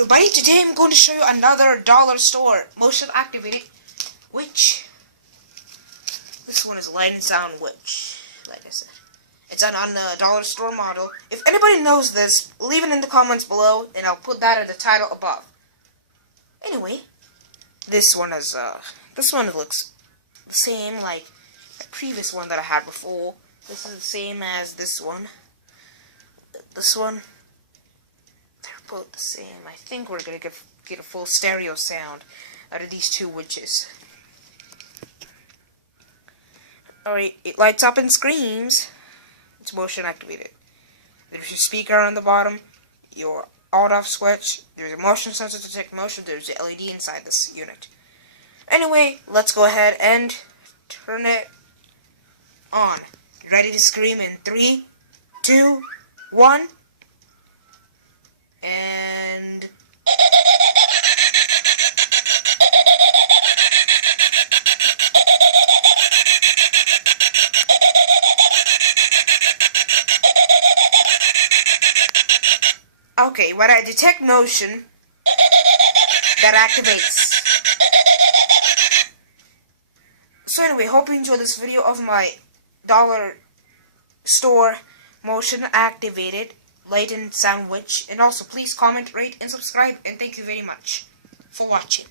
everybody, today I'm going to show you another dollar store motion activated witch. This one is light and sound witch, like I said. It's on the dollar store model. If anybody knows this, leave it in the comments below and I'll put that in the title above. Anyway, this one looks the same like the previous one that I had before. This is the same as this one. This one, they're both the same. I think we're gonna get a full stereo sound out of these two witches. Alright, it lights up and screams. It's motion activated. There's your speaker on the bottom, your on-off switch, there's a motion sensor to detect motion, there's the LED inside this unit. Anyway, let's go ahead and turn it on. You ready to scream in 3, 2, 1, and okay, when I detect motion, that activates. So anyway, hope you enjoyed this video of my dollar store motion activated light and sound witch, and also please comment, rate, and subscribe, and thank you very much for watching.